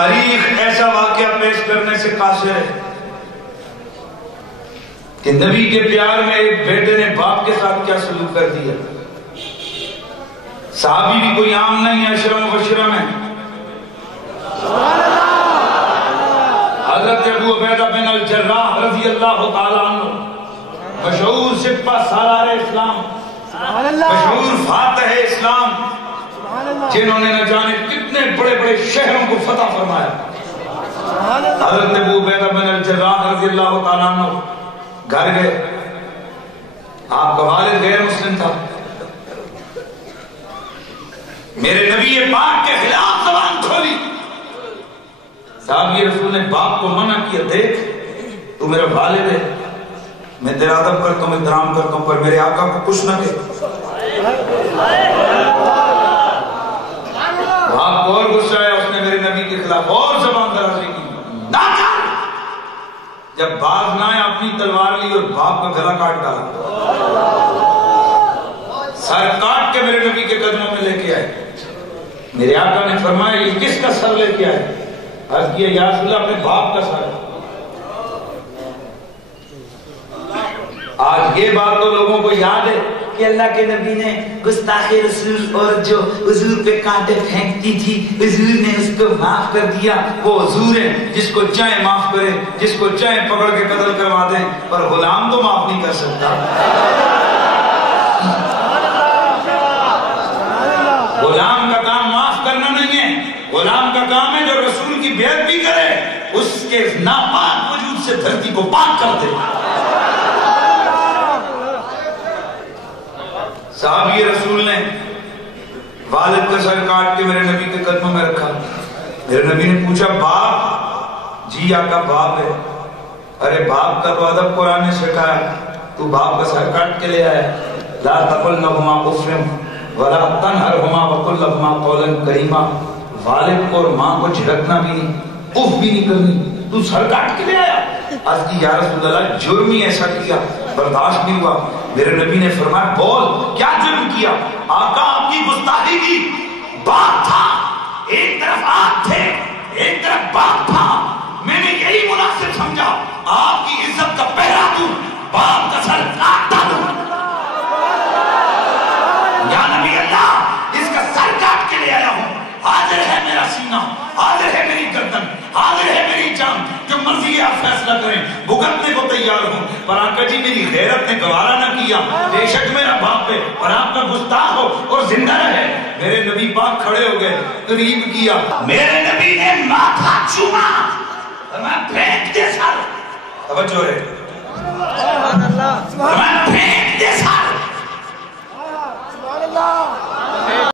تاریخ ایسا واقعہ پیش کرنے سے قاصر ہے کہ نبی کے پیار میں ایک بیٹے نے باپ کے ساتھ کیا سلوک کر دیا۔ صحابی بھی کوئی عام نہیں ہے، اشرم و بشرم ہے۔ حضرت ابو عبیدہ بن الجراح رضی اللہ تعالیٰ عنہ، مشہور سپہ سالار اسلام، مشہور فاتح اسلام، جنہوں نے نہ جانے کتنے بڑے بڑے شہروں کو فتح فرمایا۔ حضرت ابو عبیدہ بن الجراح رضی اللہ تعالیٰ عنہ گھر گئے، آپ کا والد غیر مسلم تھا، میرے نبی پاک کے خلاف زبان کھولی۔ صحابی رسول نے باپ کو منع کیا، دیکھ تو میرا والد ہے، میں تیرا ادب کرتا ہوں، احترام کرتا ہوں، پر میرے آقا کو کچھ نہ کہ۔ باپ اور غصہ ہے، اس نے میرے نبی کے خلاف اور زبان درازی کی۔ نہ کر، جب باز نہ آیا اپنی تلوار لی اور باپ کا گلا کاٹ ڈالا، سر کاٹ کے میرے نبی کے قدموں میں لے کے آئے۔ میرے آقا نے فرمایا یہ کس کا سر لے کے آئے؟ عرض کیا یا رسول اللہ اپنے باپ کا سر۔ آج یہ بات تو لوگوں کو یاد ہے کہ اللہ کے نبی نے گستاخ رسول اور جو حضور پہ کانٹے پھینکتی تھی حضور نے اس کو معاف کر دیا۔ وہ حضور ہے جس کو چاہے معاف کرے، جس کو چاہے پکڑ کے قتل کروا دیں، پر غلام تو معاف نہیں کر سکتا۔ غلام کا کام معاف کرنا نہیں ہے، غلام کا کام ہے جو رسول کی بیعت بھی کرے، اس کے ناپاک وجود سے دھرتی کو پاک کر دے۔ صحابی رسول نے والد کا سر کاٹ کے میرے نبی کے قدموں میں رکھا۔ میرے نبی نے پوچھا باپ؟ جی آقا باپ ہے۔ ارے باپ کا تو ادب قرآن نے سکھایا، تو باپ کا سر کاٹ کے لے آیا۔ لا تقل لہما اف ولا تنہرہما وقل لہما قولا کریما۔ والد کو اور ماں کو جھڑکنا بھی نہیں، اف بھی نہیں کرنی، تو سر کاٹ کے لے آیا۔ عرض کی یا رسول اللہ جرم ہی ایسا کیا، برداشت نہیں ہوا۔ میرے نبی نے فرمایا بول کیا جرم کیا؟ آقا آپ کی گستاخی کی، باپ تھا، ایک طرف آپ تھے ایک طرف باپ تھا، میں نے یہی مناسب سمجھا آپ کی عزت کا پہرا دوں، باپ کا سر کاٹتا دوں۔ یا نبی اللہ اس کا سر کاٹ کے لے آیا ہوں، حاضر ہے میرا سینہ، حاضر ہے میری گردن، حاضر ہے میری جان، جو مرضی آپ فیصلہ کریں بھگتنے کو تیار ہوں۔ پر آقا جی میری غیرت نے گوارا نہ کیا، بے شک میرا باپ ہے پر آپ کا گستاخ ہو اور زندہ رہے۔ میرے نبی پاک کھڑے ہو گئے، قریب کیا، میرے نبی نے ماتھا چوما، میں پھینک دے سر۔ توجہ ہے